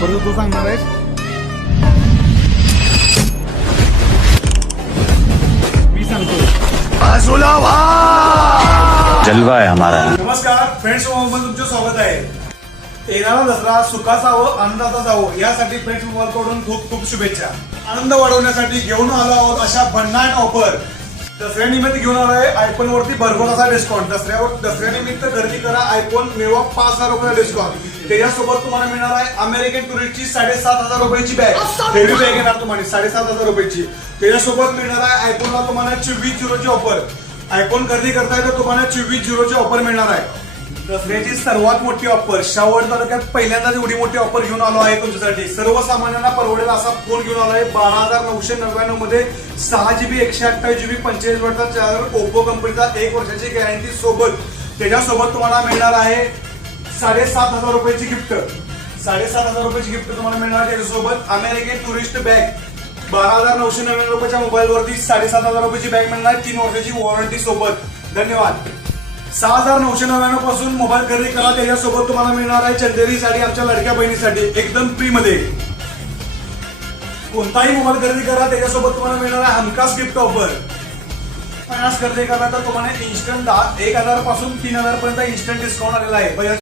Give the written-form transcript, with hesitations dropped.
परत तू सांगणार आहेस? मी सांगतो. जलवा है हमारा. नमस्कार फ्रेंड्स, मोबाईल तुमचं स्वागत आहे. येणारा दसरा सुखाचा व आनंदाचा जावो यासाठी फ्रेंड्स मोबाईल कडून खूप खूप शुभेच्छा. आनंद वाढवण्यासाठी घेऊन आलो आहोत अशा भन्नाट ऑफर. दसऱ्यानिमित्त घेऊन आलो आहे आयफोन वरती भरपूर असा डिस्काउंट. दसऱ्यानिमित्त खरेदी करा आयफोन, मिळवा 5,000 रुपये डिस्काउंट. त्याच्यासोबत तुम्हाला मिळणार आहे अमेरिकन टुरिस्टची 7,500 रुपयाची बॅग. हेवी बॅग येणार तुम्हाला 7,500 रुपयाची. त्याच्यासोबत मिळणार आहे आयफोनला तुम्हाला 24/0ची ऑफर. आयफोन खरेदी करताय तर तुम्हाला 24/0ची ऑफर मिळणार आहे. दसऱ्याची सर्वात मोठी ऑफर. शाहूवाडी तालुक्यात पहिल्यांदाच एवढी मोठी ऑफर घेऊन आलो आहे तुमच्यासाठी. सर्वसामान्यांना परवडेल असा फोन घेऊन आलो आहे. 12,999 मध्ये 6GB 128GB 45 वॉटचा चार्जर ओप्पो कंपनीचा 1 वर्षाची गॅरंटी सोबत. त्याच्यासोबत तुम्हाला मिळणार आहे 7,500 रुपयाची गिफ्ट. 7,500 रुपयाची गिफ्ट तुम्हाला मिळणार आहे. त्याच्यासोबत अमेरिकन टुरिस्ट बॅग 12,999 रुपयाच्या मोबाईल वरती 7,500 रुपयाची बॅग मिळणार 3 वर्षाची वॉरंटी सोबत. धन्यवाद. 6,999 पासून मोबाईल खरेदी करा. त्याच्यासोबत तुम्हाला मिळणार आहे चंदेरी साडी आमच्या लाडक्या बहिणीसाठी एकदम फ्री मध्ये. कोणताही मोबाईल खरेदी करा त्याच्यासोबत तुम्हाला मिळणार आहे हमखास गिफ्ट ऑफर. फायनान्स खरेदी करा तर तुम्हाला इन्स्टंट 1,000 पासून 3,000 पर्यंत इन्स्टंट डिस्काउंट आलेला आहे.